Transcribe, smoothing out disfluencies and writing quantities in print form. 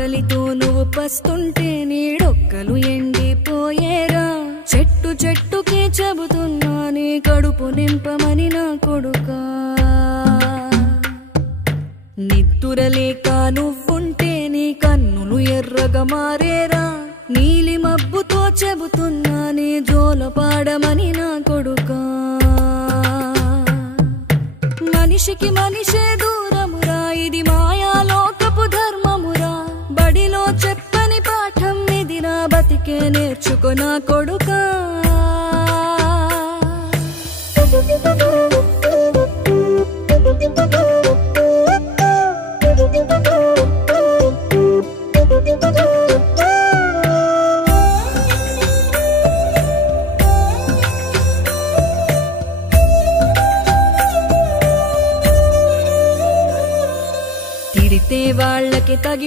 ఆకలితో నువ్వు పస్తుంటే నీడొక్కలు ఎండిపోయేరా చెట్టు చెట్టుకే చెబుతున్నా నీ కడుపు నింపమని నా కొడుకా నిద్దురలేక నువ్వుంటే నీ కన్నులు ఎర్రగా మారేరా నీలి మబ్బుతో చెబుతున్నా నీ జోలపాడమని నా కొడుకా మనిషికి మనిషే దూరమురా ఇది మాయాలోకపు ధర్మమురా బడిలో చెప్పని పాఠం ఇది నా బతికే నేర్చుకో నా కొడుకా తిడితే వాళ్ళకి తగి